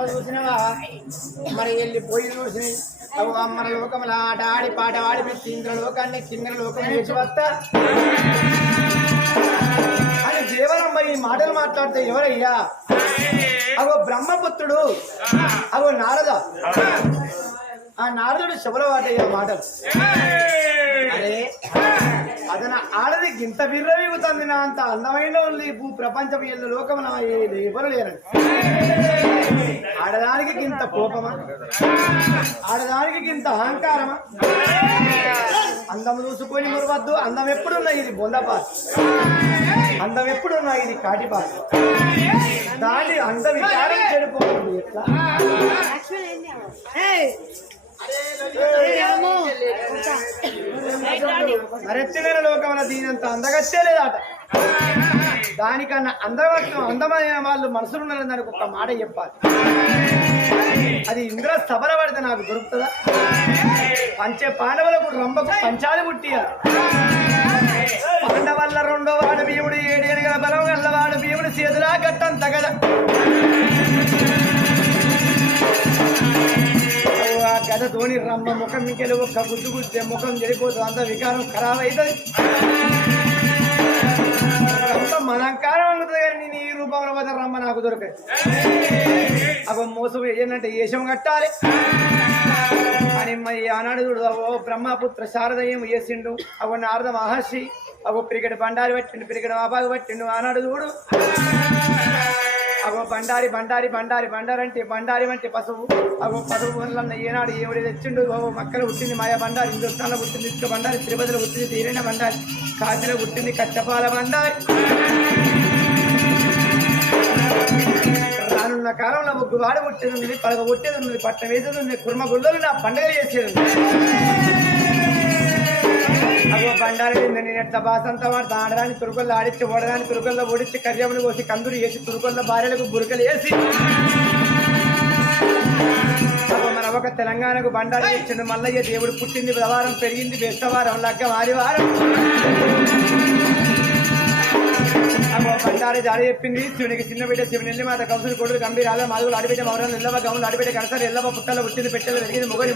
రంభ చూసినవా మరి వెళ్ళిపోయి చూసినాయి అవు అమ్మల లోకముల ఆట ఆడి పాట ఆడి పెట్టి ఇంద్ర లోకాన్ని కింద లోకం చేసి వస్తా అని దేవరంభ ఈ మాటలు మాట్లాడితే ఎవరయ్యా అగో బ్రహ్మపుత్రుడు అగో నారద ఆ నారదుడు శబల వాటయ్యా మాటలు అరే అదన ఆడది గింత బిర్రవిగుతుంది నా అంత అందమైన ప్రపంచం ఎల్లు లోకం ఎవరు లేరండి ఆడదానికి గింత కోపమా ఆడదానికి గింత అహంకారమా అందం చూసుకొని మురవద్దు అందం ఎప్పుడున్నా ఇది బొందపాత అందం ఎప్పుడున్నా ఇది కాటిపాత దాన్ని అంద విచారం చెడిపోతుంది ఎట్లా మరెత్తిన లోకమున దీనంత అందగచ్చే లేదాట దానికన్నా అందమైన వాళ్ళు మనసులు ఉన్నారని దానికి ఒక మాట చెప్పాలి అది ఇంద్ర సభల పడితే నాకు దొరుకుతుందా పాండవులకు రంభకు పంచాలి పుట్టియాలి పాండవల్ల రెండో వాడు భీముడు ఏడేడుగా బలం గల్లవాడు భీముడు చేతులా గట్టంత కదా గద ధోని రంభ ముఖం ఇంకెలు ఒక్క గుద్దు గుద్దే ముఖం చెడిపోతుంది అంత వికారం ఖరాబ్ అవుతుంది అంత మనంకారం అవుతుంది కానీ నేను ఈ రూపంలో పోతే రమ్మ నాకు దొరకదు అవ మోసం ఏంటంటే ఏషం కట్టాలి అని మరి ఆనాడు చూడు అవో బ్రహ్మపుత్ర శారదయం వేసిండు అవ నారద మహర్షి అవ పిరిగడి బండారి పట్టిండు పిరిగడి వాబాగు పట్టిండు ఆనాడు చూడు అగో బండారి బండారి బండారి బండారి అంటే బండారి అంటే పసుపు అగో పసుపు పనులన్న ఏనాడు ఏమిడి తెచ్చిండు ఓ మక్కలు పుట్టింది మాయా బండారి హిందుస్థాన్లో పుట్టింది ఇసుక బండారి తిరుపతిలో పుట్టింది తీరైన బండారి కాశీలో పుట్టింది కచ్చపాల బండారి రానున్న కాలంలో ముగ్గు వాడు పుట్టేది ఉంది పడగ పుట్టేది ఉంది పట్టం వేసేది ఉంది కుర్మ గుళ్ళలు నా పండుగ చేసేది అగో బండారి నేను ఎట్లా బాసంతా వాడు ఆడదాన్ని తురుకల్లో ఆడిచ్చి ఓడదాన్ని తురుకల్లో ఓడిచ్చి కర్యములు కోసి కందులు వేసి తురుకల్లో భార్యలకు బురకలు వేసి మన ఒక తెలంగాణకు బండారి ఇచ్చిండు మల్లయ్య దేవుడు పుట్టింది బుధవారం పెరిగింది బెస్తవారం లగ్గం ఆదివారం అగో బండారి జాడి చెప్పింది శివునికి చిన్న బిడ్డ శివుని మాత కౌసులు కొడుకు గంభీరాలు మాదుగులు ఆడిపెట్టే మౌరాలు ఎల్లవ గౌలు ఆడిపెట్టే కడతారు ఎల్లవ పుట్టలు పుట్టింది పెట్టెలు పెరిగింది మొగలి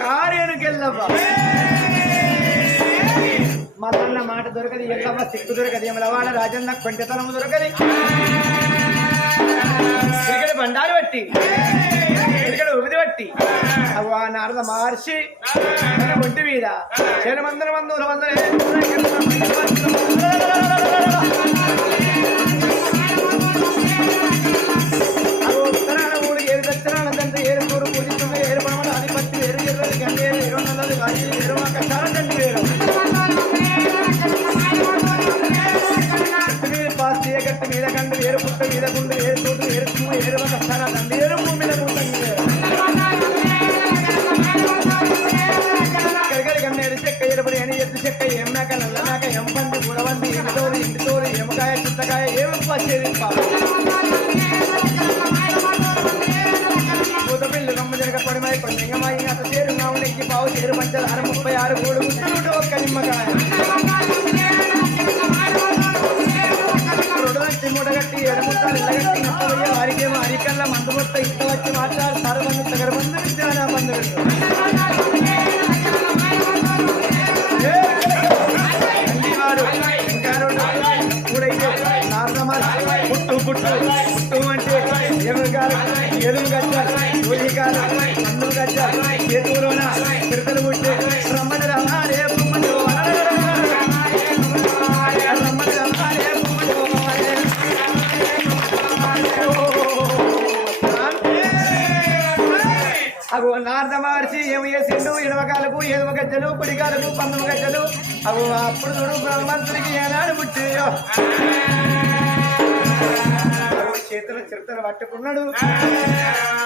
కార్యనుకెళ్ళవ్వ మతన్న మాట దొరకది ఎల్లవ్వ సిక్కు దొరకది ఎమలవాడ రాజన్న కొంటెతనము దొరకది ఇక్కడ బండారు బట్టి ఇక్కడ ఉబిది బట్టి అవ్వ నారద మహర్షి ఒంటి మీద చేను మందర మందుల మందర ఉత్తరాన ఊడు ఏడు దక్షిణాల తండ్రి ఏడు కూరు పూజిస్తుంది ఏడు పడమల అధిపతి ఏడు ఎర్రది గండి ఏడు ఏడు నల్లది గాలి ఏడు మాక చాలా తండ్రి వేరు పాస్ గట్టి మీద కండు ఏడు పుట్ట మీద గుండు ఏడు చోటు ఏడు పువ్వు ఏడు మాక చాలా తండ్రి ఏడు భూమి మీద గుంటుంది కరిగలి కన్ను ఏడు చెక్క ఏడుపడి అని ఎత్తు చెక్క ఎమ్మాక నల్లనాక ఎంపంది గుడవంది ఇంటితోడు ఇంటితోడు ఎమకాయ చింతకాయ ఏమి వచ్చేది పూతపిల్లు రమ్మ జరగ పడిమాయి కొంచెంగమాయి అత చేరు మావునికి పావు చేరు పంచలు 36 మూడు ముట్టలు ఒక్క నిమ్మకాయ మూడగట్టి ఎడముట్టాలు ఇళ్ళగట్టి ఇంతవయ్య వారికేమో అరికల్లా మందు మొత్తం ఇంత వచ్చి మాట్లాడతారు బంధు తగర బంధు విద్యానా బంధు వాడు ఇంకా మూడైతే నారదమార్ పుట్టు పుట్టు పుట్టు అంటే ఎదురు గారు ఎదురు గచ్చారు తొలి గారు అందులు గచ్చారు చేతులోన తిరుతలు పుట్టే రమ్మని రమ్మారే బొమ్మని అగో నారద మహర్షి ఏమి చేసిండు ఎడమకాలకు 7 గజ్జలు కుడికాలకు 19 గజ్జలు అగో అప్పుడు చూడు బ్రహ్మంతుడికి ఏనాడు పుట్టియో చేతులు చిరుతలు పట్టుకున్నాడు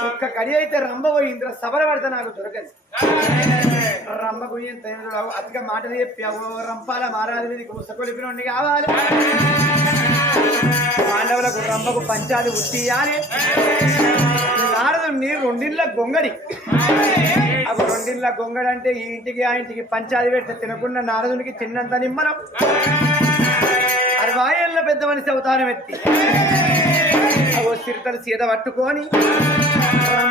ఒక్క కడి అయితే రంభ పోయి ఇంద్ర సభల పడితే నాకు దొరకదు రంభకు అతిగా మాటలు చెప్పి అవో రంపాల మారాలి మీదకి ఉసకొలిపినోండి కావాలి పాండవులకు రంభకు పంచాది ఉట్టియాలి నారదుడు నీ రెండిళ్ళ గొంగడి అవి రెండిళ్ళ గొంగడి అంటే ఈ ఇంటికి ఆ ఇంటికి పంచాది పెడితే తినకుండా నారదునికి చిన్నంత నిమ్మనం 60 పెద్ద మనిషి అవతారం ఎత్తి ఓ సిరితలు సీత పట్టుకొని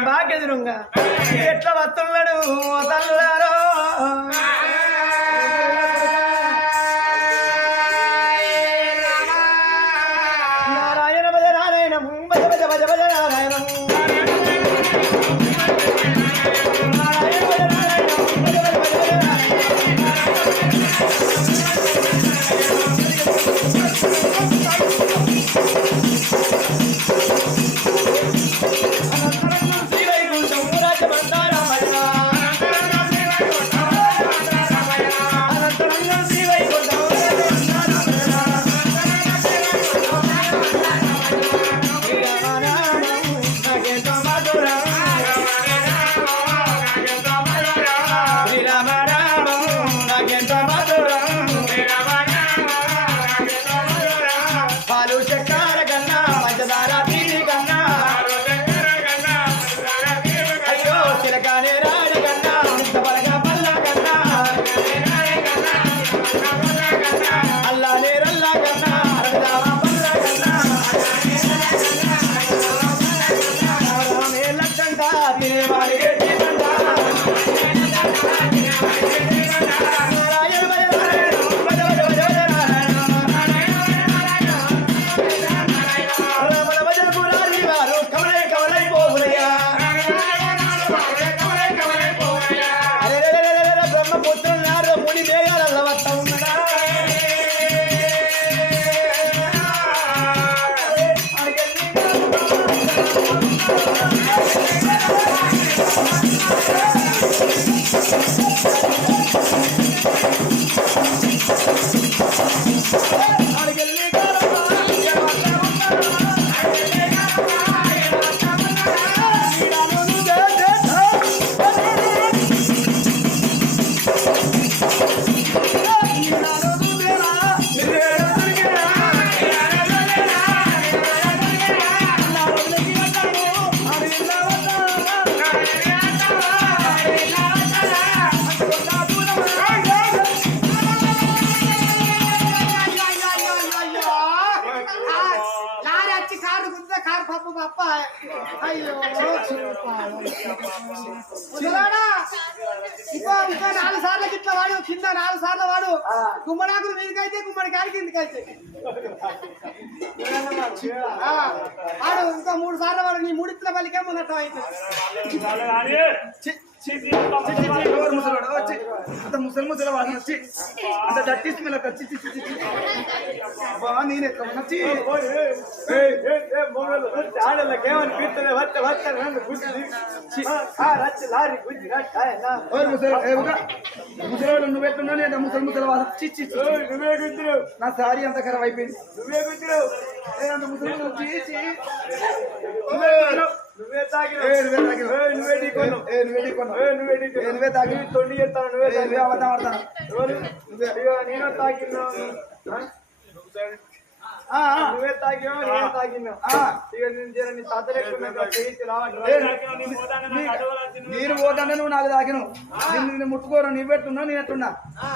బాగెదురుగా ఎట్లా వస్తున్నాడు తల్లారో నారాయణ భజ నారాయణము భజ భజ భజ భజ నారాయణము ఇంకా 4 సార్లు గిట్ల వాడు కింద 4 సార్లు వాడు గుమ్మడాకులు మీదకైతే గుమ్మడికాయలు కిందకైతే వాడు ఇంకా 3 సార్లు వాడు నీ మూడిట్ల పలికే ఉన్నట్టు అయితే ముసలి ముసలి వాడు వచ్చి అంత దట్టిసి మెలకు వచ్చి నేను ఎట్లా వచ్చి ఆడలకేమని కీర్తనే ముసలి నువ్వెట్టున్నా నేను ముసలి ముసలి వాడు చిచ్చి నువ్వే గుర్తులు నా సారీ అంత ఖరాబ్ అయిపోయింది నువ్వే గుర్తులు అంత ముసలి నువ్వే తాగి నువ్వే తాగి తొండి చేస్తాను నువ్వే అబద్ధం ఆడతాను నేను తాగినా నువ్వే తాగినా నేను తాగినా ఇక నేను తాతలేకున్నా నేను పోతానే నువ్వు నాకు తాగినావు నిన్ను ముట్టుకోరు నీ పెట్టున్నా నేను ఎట్టున్నా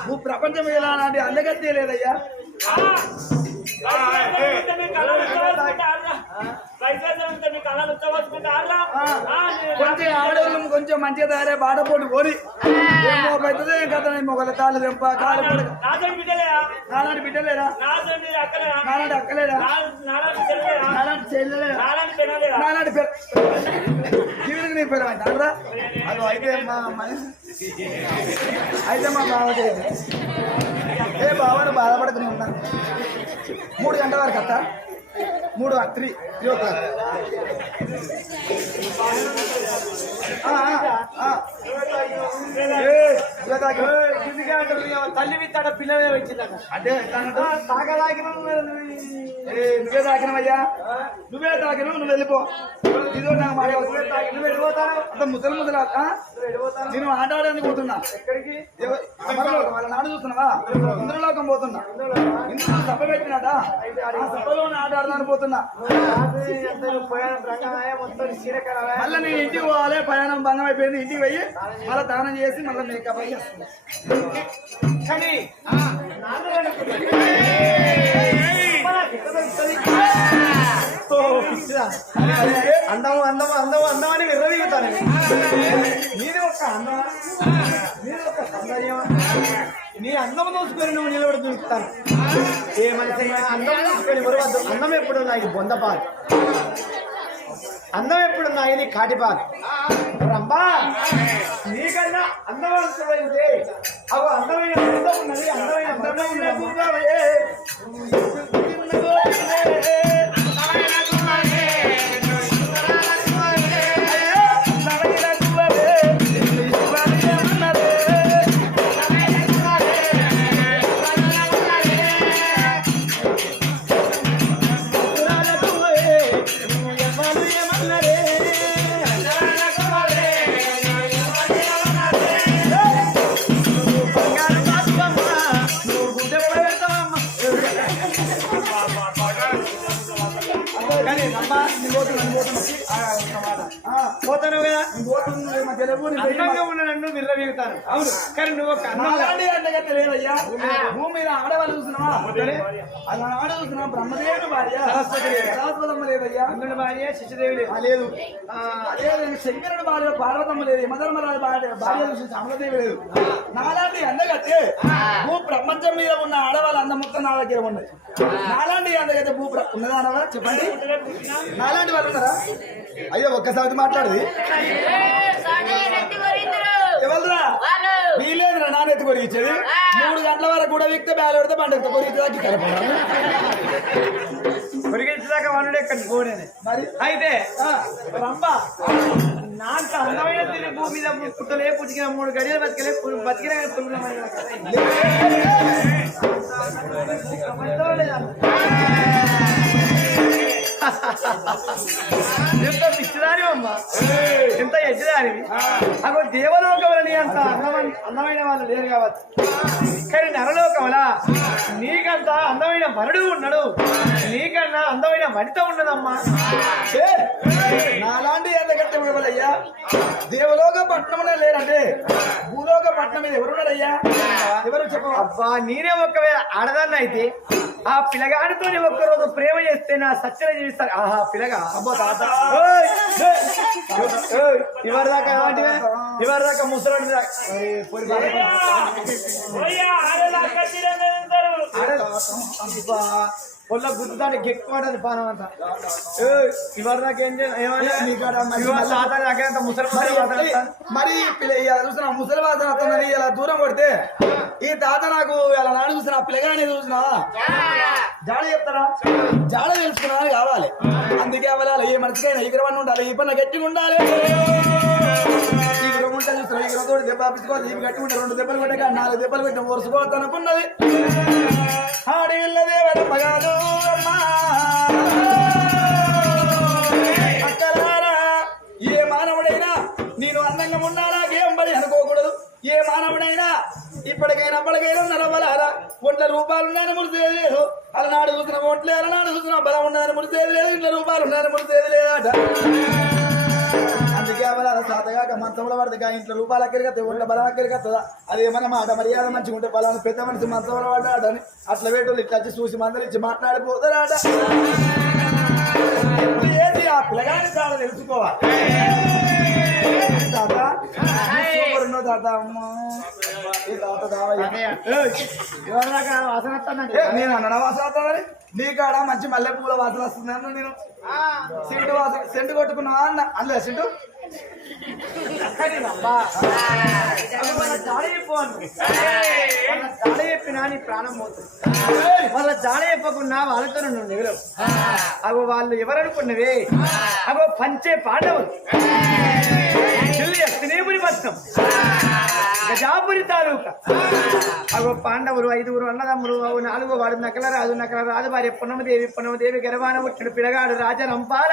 నువ్వు ప్రపంచం ఎలా నాటి అందగత్తే లేదయ్యా కొంచెం ఆడవాళ్ళు కొంచెం మంచిగా తయారే బాటపోటు పోని పెద్దదే కదా మొగల తాళ్ళు తెంప కాలు నాలాంటి బిడ్డలేరా నాలాంటి అక్కలేరా నాలాంటి చెల్లెలేరా నాలాంటి జీవితం నీ పేరు అంటారా అది అయితే మా బావదే ఏ బావను బాధపడుతూనే ఉన్నాను 3 గంటల వరకు అత్త 3 3 తల్లి విత్తాడ పిల్లలే వచ్చిందట అంటే తాగలాగిన నువ్వే తాగినవయ్యా నువ్వే తాగిన నువ్వు వెళ్ళిపో ఇదో నాకు మాట నువ్వు వెళ్ళిపోతాను అంత ముసలి ముసలి నేను ఆట ఆడడానికి పోతున్నా ఎక్కడికి వాళ్ళ నాడు చూస్తున్నావా ఇంద్రలోకం పోతున్నా ఇంద్రుడు సభ పెట్టినాట ఆ సభలో ఆట ఆడడానికి పోతున్నా మళ్ళీ నేను ఇంటికి పోవాలి ప్రయాణం భంగం అయిపోయింది ఇంటికి పోయి మళ్ళీ దానం చేసి మళ్ళీ మేకప్ అయ్యి వస్తుంది కానీ దొరుకుతుంది. ఓ పిచ్చిరా. అందము అందము అందము అందం అని విర్రవీగుతాను. నీది ఒక అందమా, నీది ఒక సౌందర్యమా? నీ అందం చూసుకొని నువ్వు నిలబడి దొరుకుతాను. ఏ మనిషి అందం చూసుకొని మరవద్దు. అందం ఎప్పుడు నాకు బొందపాలు, అందం ఎప్పుడు నాయని కాటిపాలు. రంబా నీకన్నా అందమైతే అవి అందమైన అందం ఉన్నది, అందమైన అందమే ఉన్నది. పోతాను కదా అందంగా ఉన్న నన్ను విర్రవీగుతాను. అవును, కానీ నువ్వు ఒక లేదయ్యా. భూమి మీద ఆడవాళ్ళు చూసినావా? అలా ఆడ చూసినావా? బ్రహ్మదేవుని భార్య సరస్వతమ్మ లేదయ్యా. అన్నుడి భార్య శిశుదేవి లేదు. అదే శంకరుడు భార్య పార్వతమ్మ లేదు. యమధర్మరాజు భార్య చూసి అమలదేవి లేదు. నాలాంటి అందగతే భూ ప్రపంచం మీద ఉన్న ఆడవాళ్ళ అందం మొత్తం నా దగ్గర ఉన్నది. నాలాంటి అందగతే భూ ఉన్నదా అనవా? చెప్పండి, నాలాంటి వాళ్ళు ఉన్నారా? అయ్యో ఒక్కసారి మాట్లాడేది ఎవరురా? వీలేదురా నానెత్తి కొరిగించేది. 3 గంటల వరకు కూడా విక్తే బ్యాలు పెడితే బండి కొరిగించేదాకా కలపడాను. కొరిగించేదాకా వండు ఎక్కడ పోనేది. మరి అయితే రంబా నాంత అందమైన తిరిగి భూమి మీద పుట్టలే పుట్టిన 3 గడియలు బతికలే బతికిన ఎంత పిచ్చిదాని అమ్మా, ఎంత ఎడ్డిదానివి. అక్కడ దేవలోకవలని అంత అందమైన వాళ్ళు లేరు కావచ్చు, కానీ నరలోకవలా నీకంత అందమైన వరుడు ఉన్నాడు, నీకన్నా అందమైన వనిత ఉన్నదమ్మా. నాలాంటి ఎంతకంటే అయ్యా దేవలోక పట్టణంలో లేరంటే భూలోక పట్టణం మీద ఎవరున్నారయ్యా? ఎవరు చెప్ప? అబ్బా నేనే ఒకవేళ ఆడదాన్ని అయితే ఆ పిల్లగాడితో ఒక్కరోజు ప్రేమ చేస్తే నా సత్యన జీవిస్తారు. ఆహా పిల్లగా ఇవరి దాకా ఇవరి దాకా ముసలాడు పొల్ల గుద్దుతానికి గెక్కుపడది పానం అంతా. ఇవరి దాకా ఏం చేయాలి ముసలి మరి చూసిన ముసలి వాసన వస్తుందని ఇలా దూరం కొడితే ఈ తాత నాకు ఇలా నాడు చూసిన పిల్లగానే చూసినా జాడ చెప్తారా? జాడ తెలుసుకున్నా కావాలి. అందుకే అవ్వాలి ఏ మనిషికైనా ఈగరవన్నీ ఉండాలి, ఈ పనులు గట్టిగా ఉండాలి. ఈగరం ఉంటా చూస్తున్నా ఈగరతో దెబ్బ ఆపించుకోవాలి. ఇవి గట్టి ఉంటే 2 దెబ్బలు కొట్టాక 4 దెబ్బలు కొట్టి వరుసుకోవచ్చు అనుకున్నది. ఆడవిల్లదే వరపగాదు అక్కలారా, ఏ మానవుడైనా నేను అందంగా ఉన్నా నాకేం పని అనుకోకూడదు. ఏ మానవుడైనా ఇప్పటికైనా అప్పటికైనా నడవలారా. 1,00,000 రూపాయలు ఉన్నాయని ముడిసేది లేదు. అలనాడు చూసిన ఓట్లే అలనాడు చూసిన బలం ఉన్నదని ముడిసేది లేదు. 1,00,000 రూపాయలు ఉన్నాయని ముడిసేది లేదట. అందుకే అవలాల సాతగాక మంచంలో పడతాగా 1,00,000 రూపాయలు అక్కడికి ఒంట్ల బలం అక్కడికి వస్తుందా? అదేమన్నా మాట మర్యాద మంచిగా ఉంటే బలాన్ని పెద్ద మనిషి మంచంలో పడ్డాడని అట్లా వేటోళ్ళు ఇట్లా వచ్చి చూసి మందలిచ్చి మాట్లాడిపోతారాట. ఏది ఆ పిల్లగాని చాలా తెలుసుకోవాలి. తాత సూపర్ ఉన్నావు తాత. అమ్మ వాసన నేను అన్న వాసన వస్తానని నీకాడ మంచి మల్లెపూల వాసన వస్తుంది అన్న. నేను సెంటు వాసన సెంటు కొట్టుకున్నావా అన్న. అల్లే సెంటు జాడ చెప్పినా నీ ప్రాణం పోతుంది. వాళ్ళ జాడ చెప్పకుండా వాళ్ళతో నువ్వు నిగలవు. అగో వాళ్ళు ఎవరనుకున్నవే? అగో పంచే పాండవులు, తినేపురి పట్నం, గజాపురి తాలూకా. అగో పాండవులు 5గురు అన్నదమ్ములు. 4వ వాడు నకలరాజు. నకలరాజు భార్య పున్నమదేవి గర్భాన పుట్టిన పిల్లగాడు రాజా రంపాల.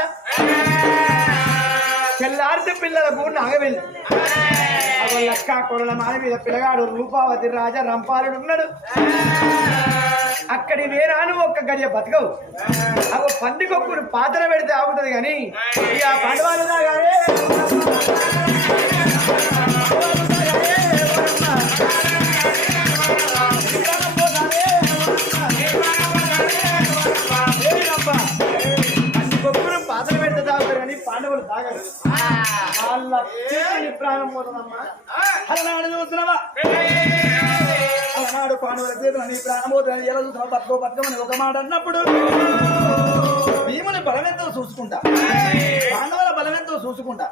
తెల్లారితే పిల్లలకు నాగవెల్లి. అగో లక్క కొడల మాల మీద పిల్లగాడు రూపావతి రాజా రంపాలుడు ఉన్నాడు. అక్కడి వేరాను ఒక్క గడియ బతకవు. అగో పందికొక్కుడు పాత్ర పెడితే ఆగుతుంది కానీ ఇక పండువాళ్ళు దాగానే పోతుందమ్మా అలనాడు చూస్తున్నావా అలనాడు పాండవుల చేతులు నీ ప్రాణబోతులని ఎలా చూస్తున్నావు బతుకోమని ఒక మాట అన్నప్పుడు భీముని బలమెంతో చూసుకుంటా పాండవుల బలమెంతో చూసుకుంటా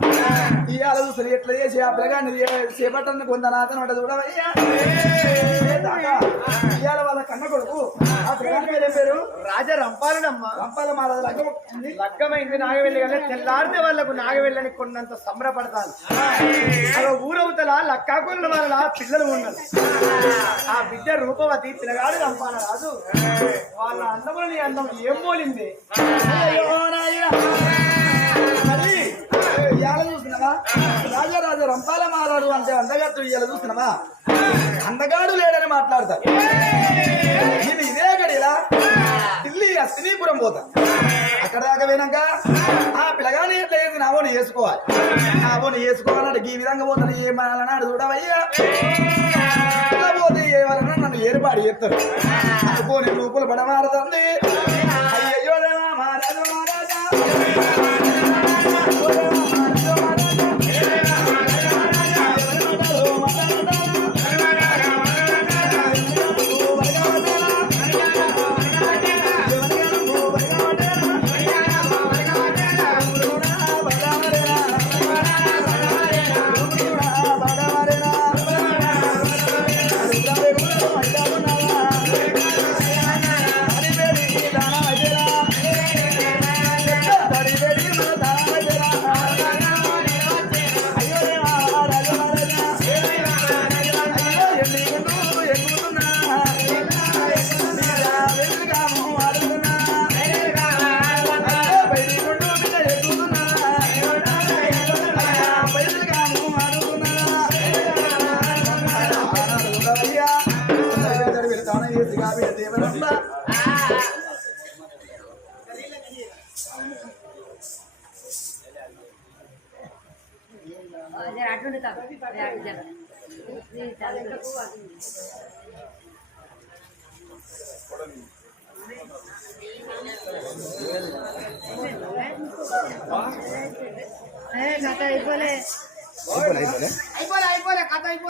ఇవాళ చూసి ఎట్లా చేసి ఆ పిల్లగాన్ని చేపట్టని కొంత నాతను ఉంటుంది చూడవయ్యా ఇవాళ వాళ్ళ కన్న కొడుకు ఆ పిల్లగాని పేరు ఏం పేరు రాజా రంపాలనమ్మా రంపాల మాలది లగ్గమైంది నాగవెల్లి కానీ తెల్లారితే వాళ్ళకు నాగవెల్లని కొన్నంత సంబరపడతాను ఊరవుతల లక్కాకుల వాళ్ళ పిల్లలు ఉన్నారు ఆ బిడ్డ రూపవతి పిల్లగాడు రంపాల రాజు వాళ్ళ అందములని అందం ఏం పోలింది మరి ఇవాళ చూస్తున్నావా రాజారాజు రంపాల మాలాడు అంటే అందగట్టు ఇవాళ చూస్తున్నావా అందగాడు లేడని మాట్లాడతారు ఇది ఇదే గడిలా ఢిల్లీ అశ్వినీపురం పోతా అక్కడ దాకా పోయినాక ఆ పిల్లగాని ఎట్లా ఏంది నావోని వేసుకోవాలి నావోని వేసుకోవాలంటే ఈ విధంగా పోతాను ఏమన్నాడు చూడవయ్యా పోతే ఏమన్నా నన్ను ఏర్పాటు చేస్తారు అనుకోని రూపులు పడమారుతుంది అయ్యో మహారాజా మహారాజా అయిపోలే కథ అయిపోలే